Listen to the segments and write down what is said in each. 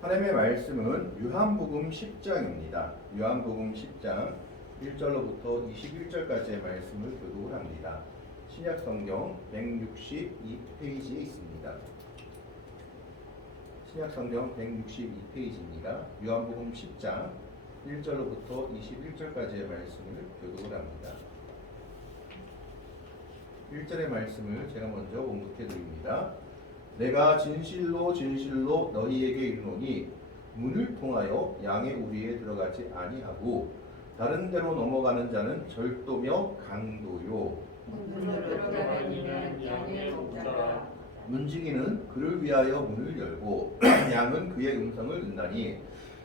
하나님의 말씀은 요한복음 10장입니다. 요한복음 10장 1절로부터 21절까지의 말씀을 교독을 합니다. 신약성경 162페이지에 있습니다. 신약성경 162페이지입니다. 요한복음 10장 1절로부터 21절까지의 말씀을 교독을 합니다. 1절의 말씀을 제가 먼저 봉독해 드립니다. 내가 진실로 진실로 너희에게 이르노니 문을 통하여 양의 우리에 들어가지 아니하고 다른 데로 넘어가는 자는 절도며 강도요 문으로 들어가는 이는 양의 목자라. 문지기는 그를 위하여 문을 열고 양은 그의 음성을 듣나니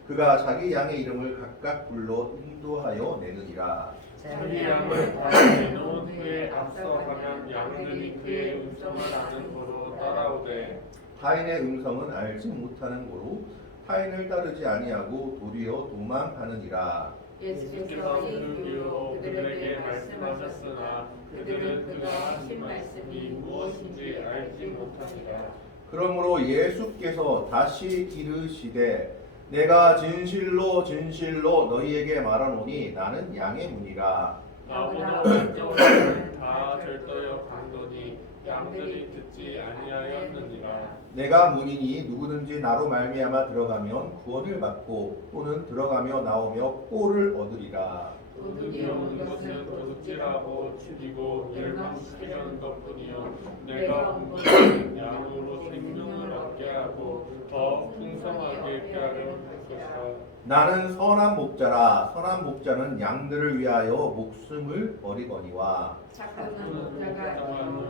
그가 자기 양의 이름을 각각 불러 인도하여 내느니라. 자기 양을 다 내놓은 후에 앞서가면 양들이 그의 음성을 아는 고로 따라오되 타인의 음성은 알지 못하는 고로 타인을 따르지 아니하고 도리어 도망하느니라. 예수께서 이 이유로 그들에게 말씀하셨으나 그들은 그가 하신 말씀이 무엇인지 알지 못하니라. 그러므로 예수께서 다시 이르시되 내가 진실로 진실로 너희에게 말하노니 나는 양의 문이라. 나보다 먼저 오는 다 절도여 강도니 양들이 듣지 아니하였느니라. 내가 문이니 누구든지 나로 말미암아 들어가면 구원을 받고 또는 들어가며 나오며 꼴을 얻으리라. 도둑이 오는 것은 도둑질하고 죽이고 멸망시키려는 것뿐이요 내가 온 것은 양으로 생명을 얻게 하고 더 풍성하게 있게 하려는 것이라. 나는 선한 목자라. 선한 목자는 양들을 위하여 목숨을 버리거니와 착한 목자가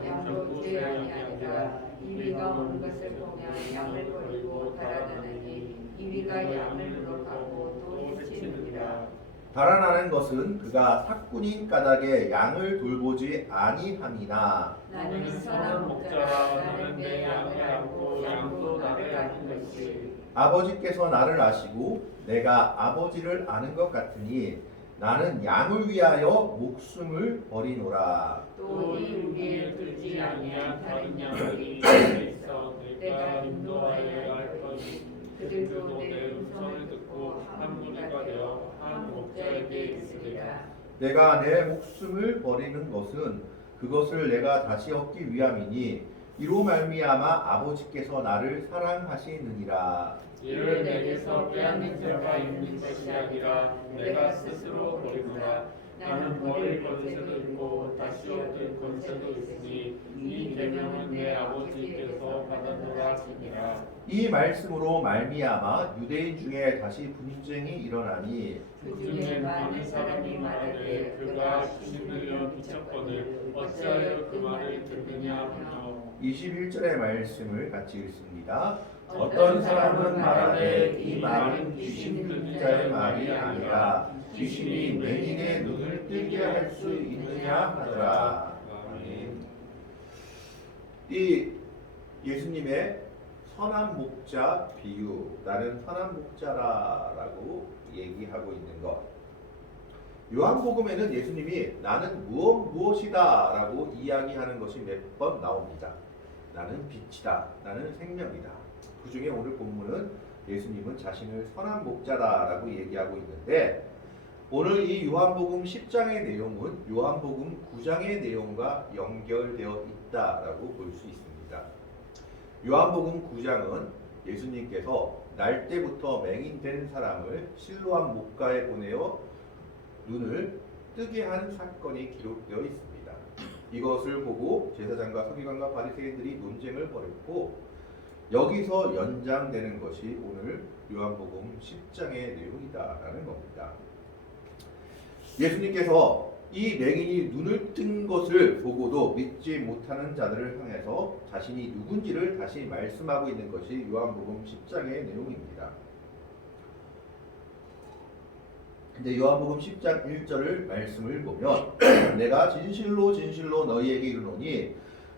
양도 죄악이 아니라 이위가 오는 것을 보면 양을 버리고 달아나니 이위가 양을 물어가고 또 해치느니라. 달아나는 것은 그가 삭군인 까닭에 양을 돌보지 아니함이나 나는 선한 목자라. 나는 내 양을 알고 양도 나를 아는 것이. 아버지께서 나를 아시고 내가 아버지를 아는 것 같으니 나는 양을 위하여 목숨을 버리노라. 또 이 우리에 들지 아니한 다른 양들이 있어 내가 인도하여야 할 터니 그들도 내 음성을 듣고 한 무리가 되어 한 목자에게 있으리라. 내가 내 목숨을 버리는 것은 그것을 내가 다시 얻기 위함이니 이로 말미암아 아버지께서 나를 사랑하시느니라. 이를 내게서 빼앗는 자가 있는 것이 아니라 내가 스스로 버리노라. 나는 버릴 권세도 있고 다시 얻을 권세도 있으니 이 계명은 내 아버지께서 받았노라 하시니라. 이 말씀으로 말미암아 유대인 중에 다시 분쟁이 일어나니 그 중에 많은 사람이 말하되 그가 주님을 비쳤거늘 어찌하여 그 말을 듣느냐 하며 21절의 말씀을 같이 읽습니다. 어떤 사람은 말하되 이 말은 귀신 들린 자의 말이 아니라 귀신이 맹인의 눈을 뜨게 할 수 있느냐 하더라. 아멘. 이 예수님의 선한 목자 비유, 나는 선한 목자라라고 얘기하고 있는 것. 요한복음에는 예수님이 나는 무엇이다라고 이야기하는 것이 몇 번 나옵니다. 나는 빛이다, 나는 생명이다. 그 중에 오늘 본문은 예수님은 자신을 선한 목자다라고 얘기하고 있는데 오늘 이 요한복음 10장의 내용은 요한복음 9장의 내용과 연결되어 있다라고 볼 수 있습니다. 요한복음 9장은 예수님께서 날 때부터 맹인된 사람을 실로암 목가에 보내어 눈을 뜨게 한 사건이 기록되어 있습니다. 이것을 보고 제사장과 서기관과 바리새인들이 논쟁을 벌였고 여기서 연장되는 것이 오늘 요한복음 10장의 내용이다라는 겁니다. 예수님께서 이 맹인이 눈을 뜬 것을 보고도 믿지 못하는 자들을 향해서 자신이 누군지를 다시 말씀하고 있는 것이 요한복음 10장의 내용입니다. 근데 요한복음 10장 1절을 말씀을 보면 내가 진실로 진실로 너희에게 이르노니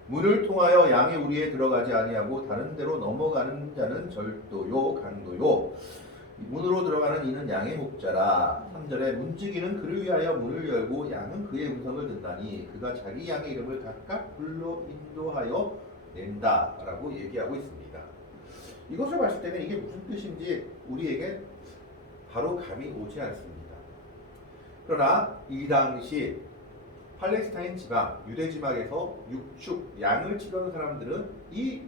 문을 통하여 양의 우리에 들어가지 아니하고 다른 데로 넘어가는 자는 절도요 강도요 문으로 들어가는 이는 양의 목자라. 3절에 문지기는 그를 위하여 문을 열고 양은 그의 음성을 듣나니 그가 자기 양의 이름을 각각 불러 인도하여 낸다라고 얘기하고 있습니다. 이것을 봤을 때는 이게 무슨 뜻인지 우리에게 바로 감이 오지 않습니다. 그러나 이 당시 팔레스타인 지방, 유대 지방에서 육축, 양을 치던 사람들은 이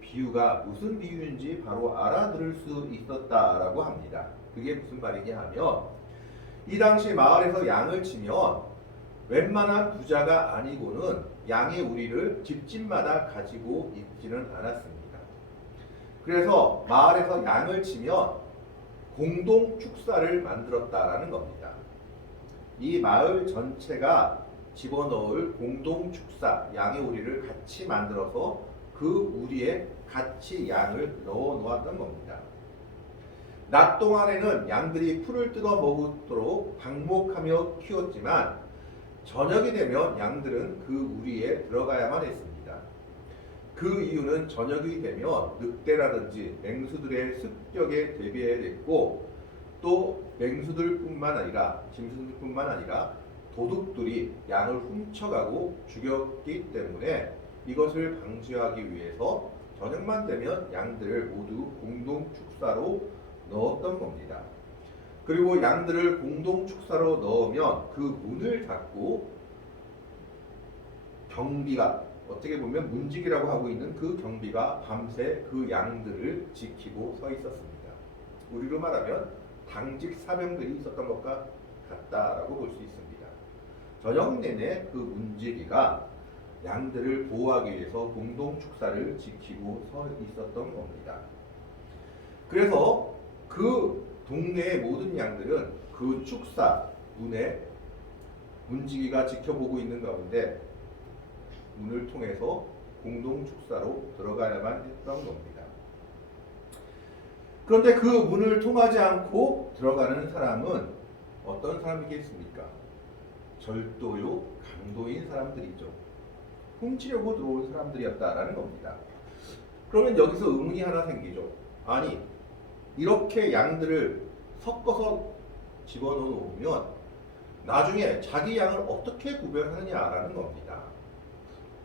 비유가 무슨 비유인지 바로 알아들을 수 있었다라고 합니다. 그게 무슨 말이냐 하면 이 당시 마을에서 양을 치면 웬만한 부자가 아니고는 양의 우리를 집집마다 가지고 있지는 않았습니다. 그래서 마을에서 양을 치면 공동 축사를 만들었다라는 겁니다. 이 마을 전체가 집어넣을 공동 축사, 양의 우리를 같이 만들어서 그 우리에 같이 양을 넣어 놓았던 겁니다. 낮 동안에는 양들이 풀을 뜯어 먹도록 방목하며 키웠지만 저녁이 되면 양들은 그 우리에 들어가야만 했습니다. 그 이유는 저녁이 되면 늑대라든지 맹수들의 습격에 대비해야 됐고 또 맹수들뿐만 아니라 짐승들뿐만 아니라 도둑들이 양을 훔쳐가고 죽였기 때문에 이것을 방지하기 위해서 저녁만 되면 양들을 모두 공동 축사로 넣었던 겁니다. 그리고 양들을 공동 축사로 넣으면 그 문을 닫고 경비가 어떻게 보면 문지기라고 하고 있는 그 경비가 밤새 그 양들을 지키고 서 있었습니다. 우리로 말하면 당직 사병들이 있었던 것과 같다라고 볼 수 있습니다. 저녁 내내 그 문지기가 양들을 보호하기 위해서 공동 축사를 지키고 서 있었던 겁니다. 그래서 그 동네의 모든 양들은 그 축사 문에 문지기가 지켜보고 있는 가운데 문을 통해서 공동 축사로 들어가야만 했던 겁니다. 그런데 그 문을 통하지 않고 들어가는 사람은 어떤 사람이겠습니까? 절도요, 강도인 사람들이죠. 훔치려고 들어온 사람들이었다라는 겁니다. 그러면 여기서 의문이 하나 생기죠. 아니, 이렇게 양들을 섞어서 집어넣어 놓으면 나중에 자기 양을 어떻게 구별하느냐라는 겁니다.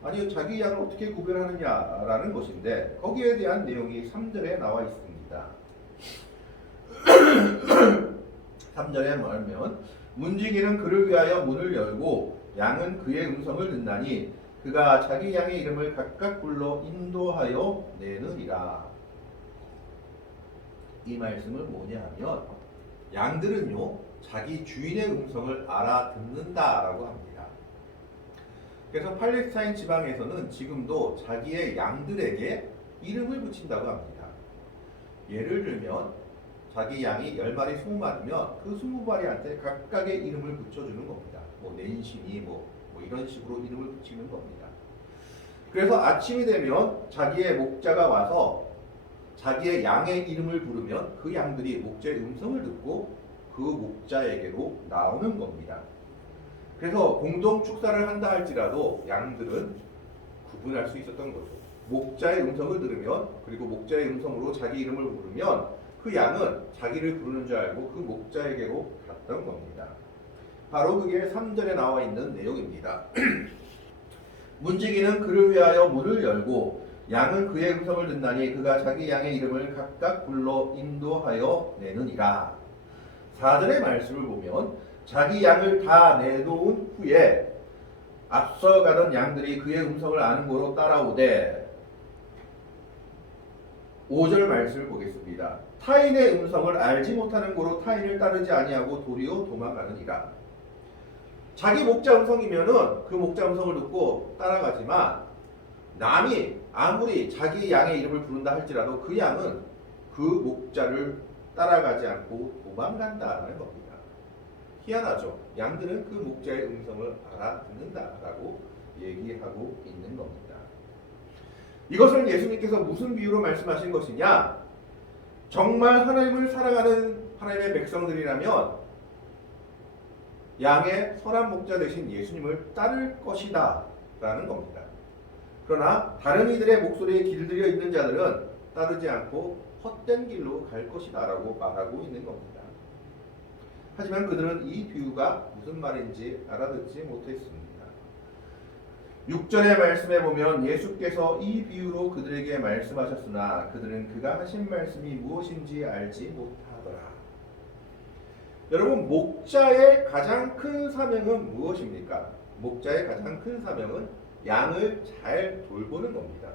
아니, 자기 양을 어떻게 구별하느냐라는 것인데 거기에 대한 내용이 3절에 나와 있습니다. 3절에 말하면 문지기는 그를 위하여 문을 열고 양은 그의 음성을 듣나니 그가 자기 양의 이름을 각각 불러 인도하여 내느니라. 이 말씀은 뭐냐 하면 양들은요 자기 주인의 음성을 알아듣는다라고 합니다. 그래서 팔레스타인 지방에서는 지금도 자기의 양들에게 이름을 붙인다고 합니다. 예를 들면 자기 양이 10마리, 20마리면 그 20마리한테 각각의 이름을 붙여주는 겁니다. 뭐 낸신이 뭐 이런 식으로 이름을 붙이는 겁니다. 그래서 아침이 되면 자기의 목자가 와서 자기의 양의 이름을 부르면 그 양들이 목자의 음성을 듣고 그 목자에게로 나오는 겁니다. 그래서 공동 축사를 한다 할지라도 양들은 구분할 수 있었던 거죠. 목자의 음성을 들으면 그리고 목자의 음성으로 자기 이름을 부르면 그 양은 자기를 부르는 줄 알고 그 목자에게로 갔던 겁니다. 바로 그게 3절에 나와 있는 내용입니다. 문지기는 그를 위하여 문을 열고 양은 그의 음성을 듣나니 그가 자기 양의 이름을 각각 불러 인도하여 내느니라. 4절의 말씀을 보면 자기 양을 다 내놓은 후에 앞서가던 양들이 그의 음성을 아는 고로 따라오되 5절 말씀을 보겠습니다. 타인의 음성을 알지 못하는 고로 타인을 따르지 아니하고 도리어 도망가느니라. 자기 목자 음성이면은 그 목자 음성을 듣고 따라가지만 남이 아무리 자기 양의 이름을 부른다 할지라도 그 양은 그 목자를 따라가지 않고 도망간다는 겁니다. 희한하죠. 양들은 그 목자의 음성을 알아듣는다라고 얘기하고 있는 겁니다. 이것을 예수님께서 무슨 비유로 말씀하신 것이냐? 정말 하나님을 사랑하는 하나님의 백성들이라면 양의 선한 목자 되신 예수님을 따를 것이다 라는 겁니다. 그러나 다른 이들의 목소리에 길들여 있는 자들은 따르지 않고 헛된 길로 갈 것이다 라고 말하고 있는 겁니다. 하지만 그들은 이 비유가 무슨 말인지 알아듣지 못했습니다. 6절의 말씀에 보면 예수께서 이 비유로 그들에게 말씀하셨으나 그들은 그가 하신 말씀이 무엇인지 알지 못하더라. 여러분, 목자의 가장 큰 사명은 무엇입니까? 목자의 가장 큰 사명은 양을 잘 돌보는 겁니다.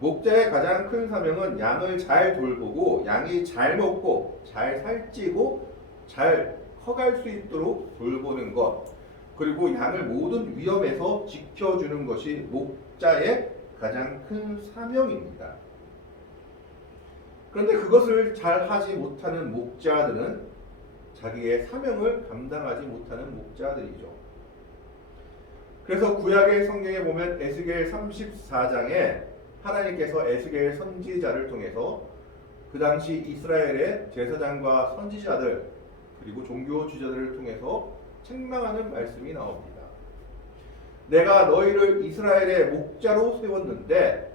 목자의 가장 큰 사명은 양을 잘 돌보고 양이 잘 먹고 잘 살찌고 잘 커갈 수 있도록 돌보는 것, 그리고 양을 모든 위험에서 지켜주는 것이 목자의 가장 큰 사명입니다. 그런데 그것을 잘 하지 못하는 목자들은 자기의 사명을 감당하지 못하는 목자들이죠. 그래서 구약의 성경에 보면 에스겔 34장에 하나님께서 에스겔 선지자를 통해서 그 당시 이스라엘의 제사장과 선지자들 그리고 종교 지도자들을 통해서 책망하는 말씀이 나옵니다. 내가 너희를 이스라엘의 목자로 세웠는데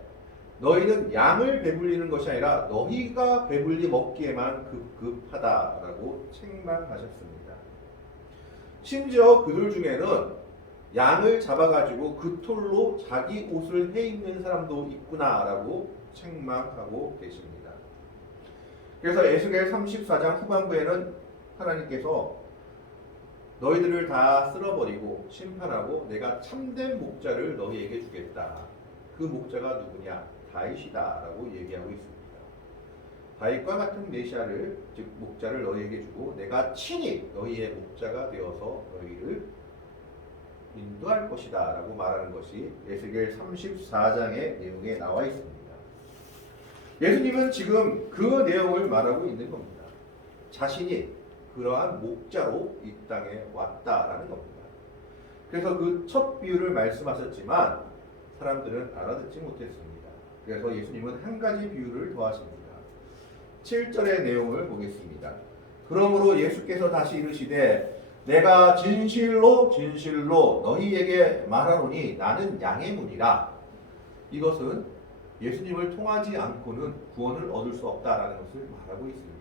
너희는 양을 배불리는 것이 아니라 너희가 배불리 먹기에만 급급하다라고 책망하셨습니다. 심지어 그들 중에는 양을 잡아가지고 그 털로 자기 옷을 해입는 사람도 있구나라고 책망하고 계십니다. 그래서 에스겔 34장 후반부에는 하나님께서 너희들을 다 쓸어버리고 심판하고 내가 참된 목자를 너희에게 주겠다. 그 목자가 누구냐? 다윗이다 라고 얘기하고 있습니다. 다윗과 같은 메시아를, 즉 목자를 너희에게 주고 내가 친히 너희의 목자가 되어서 너희를 인도할 것이다 라고 말하는 것이 에스겔 34장의 내용에 나와 있습니다. 예수님은 지금 그 내용을 말하고 있는 겁니다. 자신이 그러한 목자로 이 땅에 왔다라는 겁니다. 그래서 그 첫 비유를 말씀하셨지만 사람들은 알아듣지 못했습니다. 그래서 예수님은 한 가지 비유를 더하십니다. 7절의 내용을 보겠습니다. 그러므로 예수께서 다시 이르시되 내가 진실로 진실로 너희에게 말하노니 나는 양의 문이라. 이것은 예수님을 통하지 않고는 구원을 얻을 수 없다라는 것을 말하고 있습니다.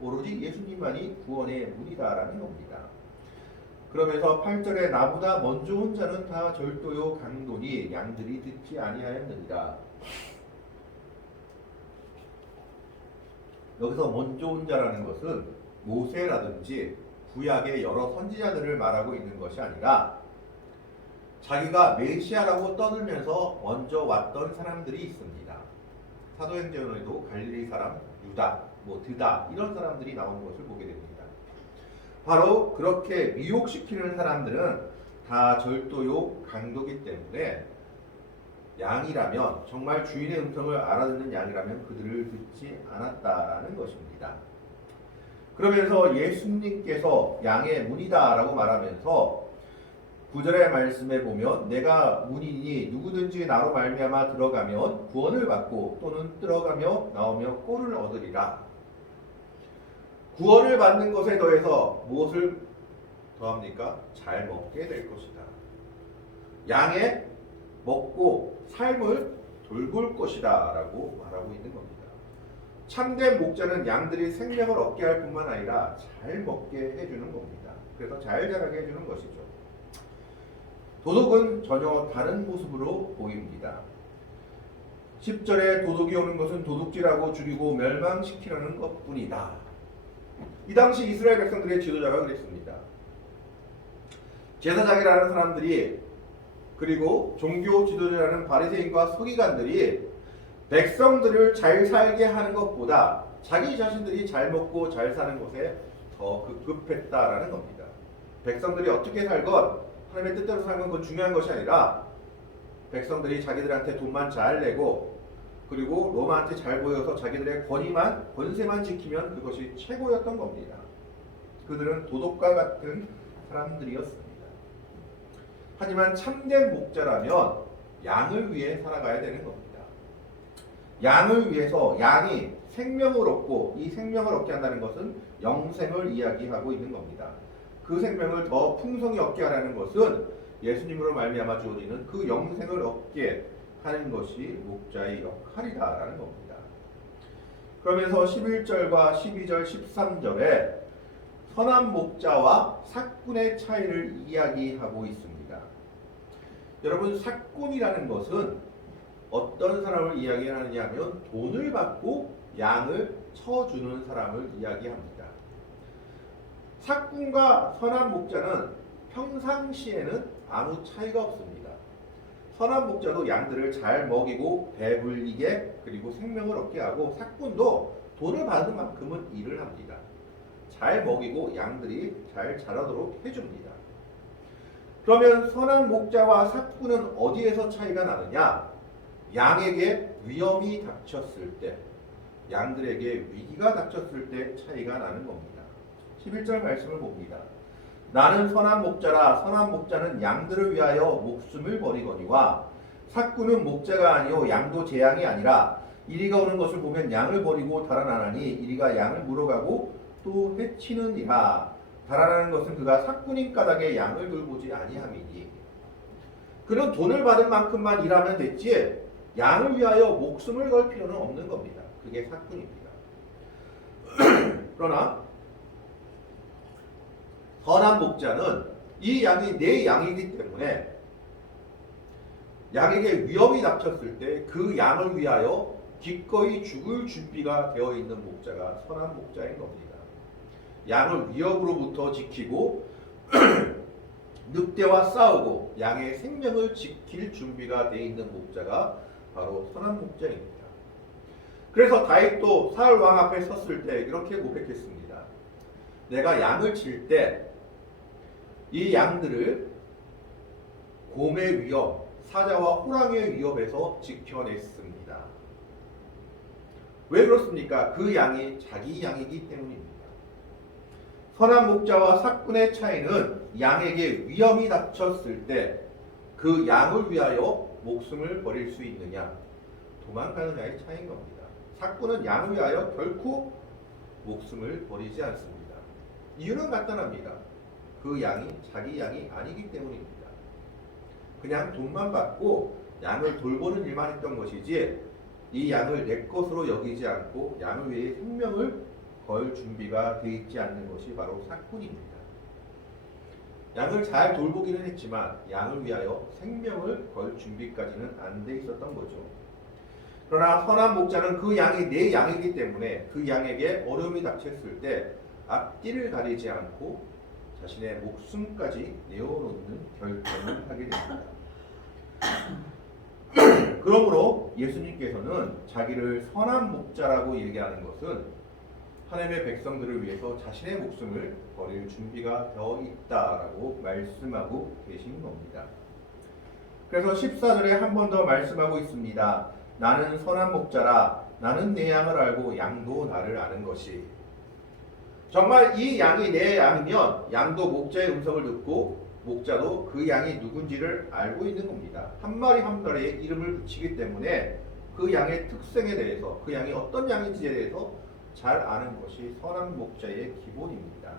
오로지 예수님만이 구원의 문이다라는 겁니다. 그러면서 8절에 나보다 먼저 온 자는 다 절도요 강도니 양들이 듣지 아니하였느니라. 여기서 먼저 온 자라는 것은 모세라든지 구약의 여러 선지자들을 말하고 있는 것이 아니라 자기가 메시아라고 떠들면서 먼저 왔던 사람들이 있습니다. 사도행전에도 갈릴리 사람 유다, 드다 이런 사람들이 나오는 것을 보게 됩니다. 바로 그렇게 미혹시키는 사람들은 다 절도요 강도기 때문에 양이라면 정말 주인의 음성을 알아듣는 양이라면 그들을 듣지 않았다라는 것입니다. 그러면서 예수님께서 양의 문이다라고 말하면서 9절의 말씀에 보면 내가 문이니 누구든지 나로 말미암아 들어가면 구원을 받고 또는 들어가며 나오며 꼴을 얻으리라. 구원을 받는 것에 더해서 무엇을 더합니까? 잘 먹게 될 것이다. 양의 먹고 삶을 돌볼 것이다 라고 말하고 있는 겁니다. 참된 목자는 양들이 생명을 얻게 할 뿐만 아니라 잘 먹게 해주는 겁니다. 그래서 잘 자라게 해주는 것이죠. 도둑은 전혀 다른 모습으로 보입니다. 10절에 도둑이 오는 것은 도둑질하고 죽이고 멸망시키려는 것뿐이다. 이 당시 이스라엘 백성들의 지도자가 그랬습니다. 제사장이라는 사람들이 그리고 종교 지도자라는 바리새인과 서기관들이 백성들을 잘 살게 하는 것보다 자기 자신들이 잘 먹고 잘 사는 것에 더 급급했다라는 겁니다. 백성들이 어떻게 살건 하나님의 뜻대로 살건 그건 중요한 것이 아니라 백성들이 자기들한테 돈만 잘 내고 그리고 로마한테 잘 보여서 자기들의 권세만 지키면 그것이 최고였던 겁니다. 그들은 도덕과 같은 사람들이었습니다. 하지만 참된 목자라면 양을 위해 살아가야 되는 겁니다. 양을 위해서 양이 생명을 얻고 이 생명을 얻게 한다는 것은 영생을 이야기하고 있는 겁니다. 그 생명을 더 풍성히 얻게 하라는 것은 예수님으로 말미암아 주어지는 그 영생을 얻게 하는 것이 목자의 역할이다라는 겁니다. 그러면서 11절과 12절, 13절에 선한 목자와 삭군의 차이를 이야기하고 있습니다. 여러분, 삭군이라는 것은 어떤 사람을 이야기하느냐 하면 돈을 받고 양을 쳐주는 사람을 이야기합니다. 삭군과 선한 목자는 평상시에는 아무 차이가 없습니다. 선한 목자도 양들을 잘 먹이고 배불리게 그리고 생명을 얻게 하고, 삭군도 돈을 받은 만큼은 일을 합니다. 잘 먹이고 양들이 잘 자라도록 해줍니다. 그러면 선한 목자와 삭군은 어디에서 차이가 나느냐? 양에게 위험이 닥쳤을 때, 양들에게 위기가 닥쳤을 때 차이가 나는 겁니다. 11절 말씀을 봅니다. 나는 선한 목자라. 선한 목자는 양들을 위하여 목숨을 버리거니와 삭군은 목자가 아니요 양도 제 양이 아니라 이리가 오는 것을 보면 양을 버리고 달아나나니 이리가 양을 물어가고 또 해치느니라. 달아나는 것은 그가 삭군인 까닭에 양을 돌보지 아니함이니. 그는 돈을 받은 만큼만 일하면 됐지 양을 위하여 목숨을 걸 필요는 없는 겁니다. 그게 삭군입니다. 그러나 선한 목자는 이 양이 내 양이기 때문에 양에게 위험이 닥쳤을 때 그 양을 위하여 기꺼이 죽을 준비가 되어 있는 목자가 선한 목자인 겁니다. 양을 위협으로부터 지키고 늑대와 싸우고 양의 생명을 지킬 준비가 되어 있는 목자가 바로 선한 목자입니다. 그래서 다윗도 사울 왕 앞에 섰을 때 이렇게 고백했습니다. 내가 양을 칠 때 이 양들을 곰의 위협, 사자와 호랑이의 위협에서 지켜냈습니다. 왜 그렇습니까? 그 양이 자기 양이기 때문입니다. 선한 목자와 삭군의 차이는 양에게 위험이 닥쳤을 때 그 양을 위하여 목숨을 버릴 수 있느냐, 도망가느냐의 차이인 겁니다. 삭군은 양을 위하여 결코 목숨을 버리지 않습니다. 이유는 간단합니다. 그 양이 자기 양이 아니기 때문입니다. 그냥 돈만 받고 양을 돌보는 일만 했던 것이지 이 양을 내 것으로 여기지 않고 양을 위해 생명을 걸 준비가 되어 있지 않는 것이 바로 삭군입니다. 양을 잘 돌보기는 했지만 양을 위하여 생명을 걸 준비까지는 안 돼 있었던 거죠. 그러나 선한 목자는 그 양이 내 양이기 때문에 그 양에게 어려움이 닥쳤을 때 앞뒤를 가리지 않고 자신의 목숨까지 내어놓는 결정을 하게 됩니다. 그러므로 예수님께서는 자기를 선한 목자라고 얘기하는 것은 하나님의 백성들을 위해서 자신의 목숨을 버릴 준비가 되어 있다라고 말씀하고 계신 겁니다. 그래서 14절에 한 번 더 말씀하고 있습니다. 나는 선한 목자라. 나는 내 양을 알고 양도 나를 아는 것이. 정말 이 양이 내 양이면 양도 목자의 음성을 듣고 목자도 그 양이 누군지를 알고 있는 겁니다. 한 마리 한 마리의 이름을 붙이기 때문에 그 양의 특성에 대해서, 그 양이 어떤 양인지에 대해서 잘 아는 것이 선한 목자의 기본입니다.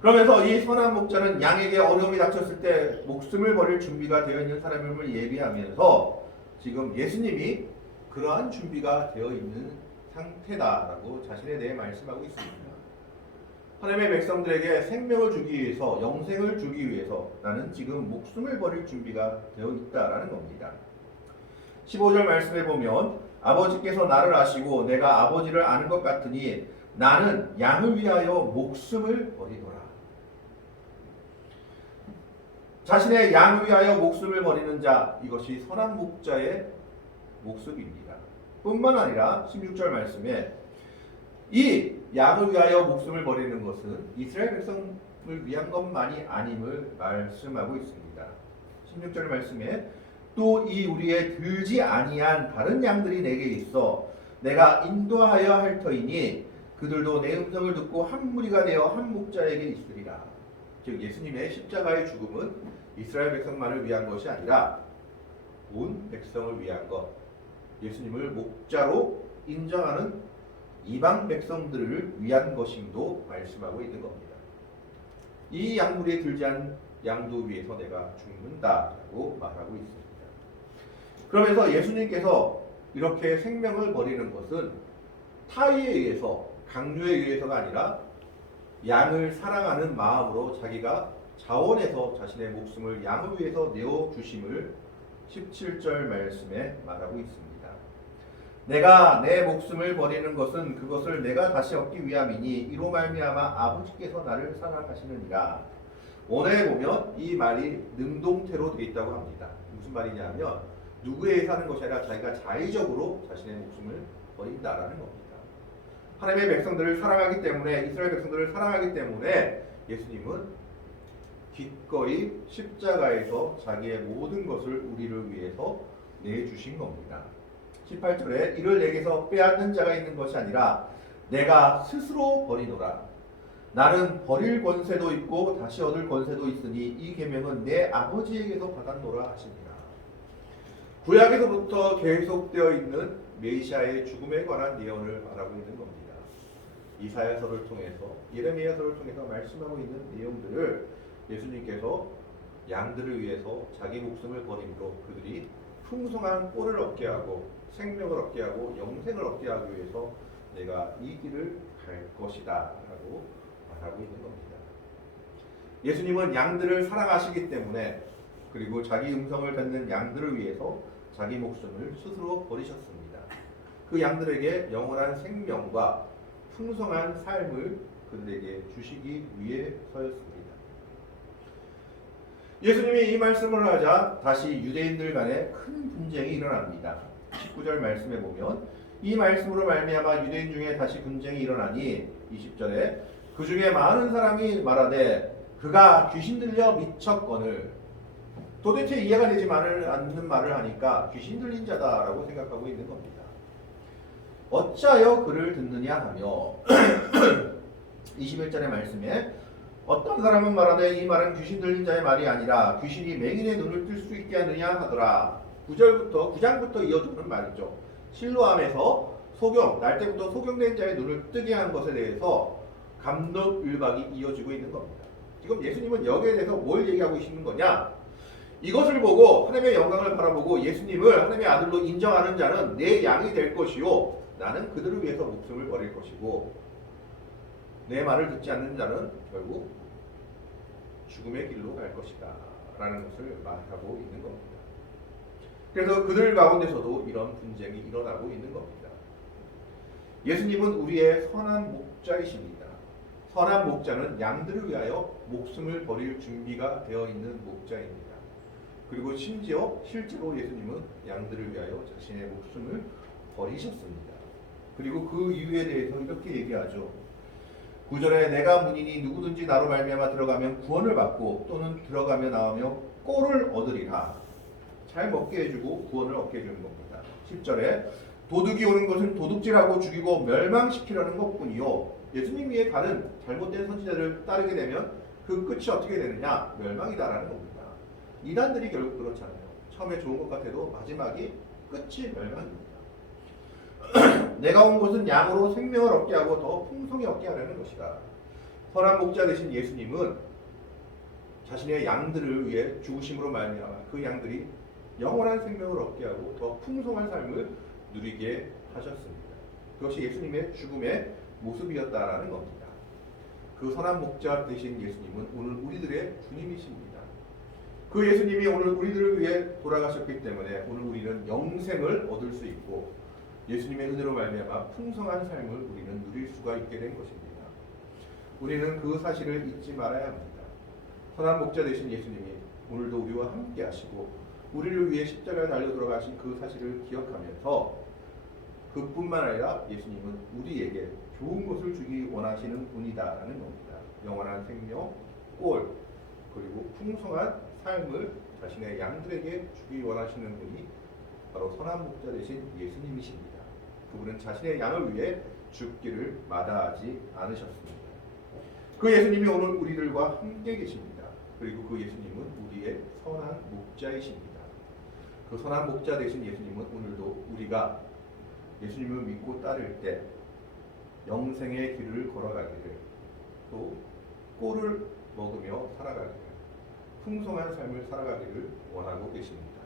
그러면서 이 선한 목자는 양에게 어려움이 닥쳤을 때 목숨을 버릴 준비가 되어 있는 사람임을 예비하면서 지금 예수님이 그러한 준비가 되어 있는 상태다라고 자신에 대해 말씀하고 있습니다. 하나님의 백성들에게 생명을 주기 위해서, 영생을 주기 위해서 나는 지금 목숨을 버릴 준비가 되어 있다라는 겁니다. 15절 말씀해 보면 아버지께서 나를 아시고 내가 아버지를 아는 것 같으니 나는 양을 위하여 목숨을 버리노라. 자신의 양을 위하여 목숨을 버리는 자, 이것이 선한 목자의 모습입니다. 뿐만 아니라 16절 말씀에 이 양을 위하여 목숨을 버리는 것은 이스라엘 백성을 위한 것만이 아님을 말씀하고 있습니다. 16절 말씀에 또 이 우리의 들지 아니한 다른 양들이 내게 있어 내가 인도하여 할 터이니 그들도 내 음성을 듣고 한 무리가 되어 한 목자에게 있으리라. 즉 예수님의 십자가의 죽음은 이스라엘 백성만을 위한 것이 아니라 온 백성을 위한 것, 예수님을 목자로 인정하는 이방 백성들을 위한 것임도 말씀하고 있는 겁니다. 이 양무리에 들지 않은 양도 위해서 내가 죽는다라고 말하고 있습니다. 그러면서 예수님께서 이렇게 생명을 버리는 것은 타의에 의해서, 강요에 의해서가 아니라 양을 사랑하는 마음으로 자기가 자원해서 자신의 목숨을 양을 위해서 내어주심을 17절 말씀에 말하고 있습니다. 내가 내 목숨을 버리는 것은 그것을 내가 다시 얻기 위함이니 이로 말미암아 아버지께서 나를 사랑하시느니라. 원어에 보면 이 말이 능동태로 되어 있다고 합니다. 무슨 말이냐면 누구에 의해서 하는 것이 아니라 자기가 자의적으로 자신의 목숨을 버린다라는 겁니다. 하나님의 백성들을 사랑하기 때문에, 이스라엘 백성들을 사랑하기 때문에 예수님은 기꺼이 십자가에서 자기의 모든 것을 우리를 위해서 내주신 겁니다. 18절에 이를 내게서 빼앗는 자가 있는 것이 아니라 내가 스스로 버리노라. 나는 버릴 권세도 있고 다시 얻을 권세도 있으니 이 계명은 내 아버지에게서 받았노라 하십니다. 구약에서부터 계속되어 있는 메시아의 죽음에 관한 예언을 말하고 있는 겁니다. 이사야서를 통해서, 예레미야서를 통해서 말씀하고 있는 내용들을 예수님께서 양들을 위해서 자기 목숨을 버림으로 그들이 풍성한 꼴을 얻게 하고 생명을 얻게 하고 영생을 얻게 하기 위해서 내가 이 길을 갈 것이다 라고 말하고 있는 겁니다. 예수님은 양들을 사랑하시기 때문에, 그리고 자기 음성을 듣는 양들을 위해서 자기 목숨을 스스로 버리셨습니다. 그 양들에게 영원한 생명과 풍성한 삶을 그들에게 주시기 위해서였습니다. 예수님이 이 말씀을 하자 다시 유대인들 간에 큰 분쟁이 일어납니다. 19절 말씀에 보면 이 말씀으로 말미암아 유대인 중에 다시 분쟁이 일어나니 20절에 그 중에 많은 사람이 말하되 그가 귀신 들려 미쳤거늘. 도대체 이해가 되지 않는 말을 하니까 귀신 들린 자다라고 생각하고 있는 겁니다. 어찌하여 그를 듣느냐 하며 21절의 말씀에 어떤 사람은 말하되 이 말은 귀신 들린 자의 말이 아니라 귀신이 맹인의 눈을 뜰 수 있게 하느냐 하더라. 9장부터 이어지는 말이죠. 실로암에서 날 때부터 소경된 자의 눈을 뜨게 한 것에 대해서 감독일박이 이어지고 있는 겁니다. 지금 예수님은 여기에 대해서 뭘 얘기하고 계시는 거냐? 이것을 보고 하나님의 영광을 바라보고 예수님을 하나님의 아들로 인정하는 자는 내 양이 될 것이요 나는 그들을 위해서 목숨을 버릴 것이고 내 말을 듣지 않는 자는 결국 죽음의 길로 갈 것이다 라는 것을 말하고 있는 겁니다. 그래서 그들 가운데서도 이런 분쟁이 일어나고 있는 겁니다. 예수님은 우리의 선한 목자이십니다. 선한 목자는 양들을 위하여 목숨을 버릴 준비가 되어 있는 목자입니다. 그리고 심지어 실제로 예수님은 양들을 위하여 자신의 목숨을 버리셨습니다. 그리고 그 이유에 대해서 이렇게 얘기하죠. 9절에 내가 문이니 누구든지 나로 말미암아 들어가면 구원을 받고 또는 들어가며 나오며 꼴을 얻으리라. 잘 먹게 해주고 구원을 얻게 해주는 겁니다. 10절에 도둑이 오는 것은 도둑질하고 죽이고 멸망시키려는 것뿐이요. 예수님 위에 가는 잘못된 선지자를 따르게 되면 그 끝이 어떻게 되느냐? 멸망이다라는 겁니다. 이단들이 결국 그렇잖아요. 처음에 좋은 것 같아도 마지막이 끝이 멸망입니다. 내가 온 것은 양으로 생명을 얻게 하고 더 풍성히 얻게 하려는 것이다. 선한 목자 되신 예수님은 자신의 양들을 위해 죽으심으로 말미암아 그 양들이 영원한 생명을 얻게 하고 더 풍성한 삶을 누리게 하셨습니다. 그것이 예수님의 죽음의 모습이었다라는 겁니다. 그 선한 목자 되신 예수님은 오늘 우리들의 주님이십니다. 그 예수님이 오늘 우리들을 위해 돌아가셨기 때문에 오늘 우리는 영생을 얻을 수 있고 예수님의 은혜로 말미암아 풍성한 삶을 우리는 누릴 수가 있게 된 것입니다. 우리는 그 사실을 잊지 말아야 합니다. 선한 목자 되신 예수님이 오늘도 우리와 함께 하시고 우리를 위해 십자가에 달려 돌아가신 그 사실을 기억하면서 그뿐만 아니라 예수님은 우리에게 좋은 것을 주기 원하시는 분이다라는 겁니다. 영원한 생명, 꼴, 그리고 풍성한 삶을 자신의 양들에게 주기 원하시는 분이 바로 선한 목자 되신 예수님이십니다. 그분은 자신의 양을 위해 죽기를 마다하지 않으셨습니다. 그 예수님이 오늘 우리들과 함께 계십니다. 그리고 그 예수님은 우리의 선한 목자이십니다. 그 선한 목자 되신 예수님은 오늘도 우리가 예수님을 믿고 따를 때 영생의 길을 걸어가기를 또 꼴을 먹으며 살아가기를 풍성한 삶을 살아가기를 원하고 계십니다.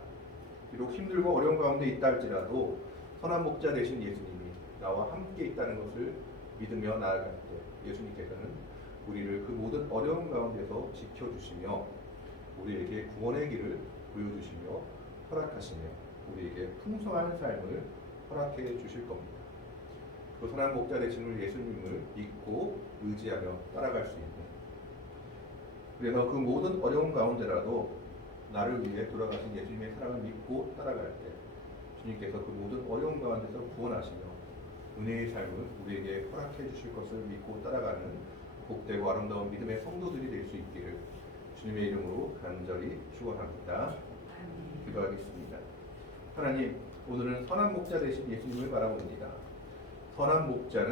비록 힘들고 어려운 가운데 있다 할지라도 선한 목자 되신 예수님이 나와 함께 있다는 것을 믿으며 나아갈 때 예수님께서는 우리를 그 모든 어려움 가운데서 지켜주시며 우리에게 구원의 길을 보여주시며 허락하시며 우리에게 풍성한 삶을 허락해 주실 겁니다. 그 선한 목자 되신 우리 예수님을 믿고 의지하며 따라갈 수 있는, 그래서 그 모든 어려움 가운데라도 나를 위해 돌아가신 예수님의 사랑을 믿고 따라갈 때 주님께서 그 모든 어려움 가운데서 구원하시며 은혜의 삶을 우리에게 허락해 주실 것을 믿고 따라가는 복되고 아름다운 믿음의 성도들이 될 수 있기를 주님의 이름으로 간절히 축원합니다. 기도하겠습니다. 하나님, 오늘은 선한 목자 되신 예수님을 바라봅니다. 선한 목자는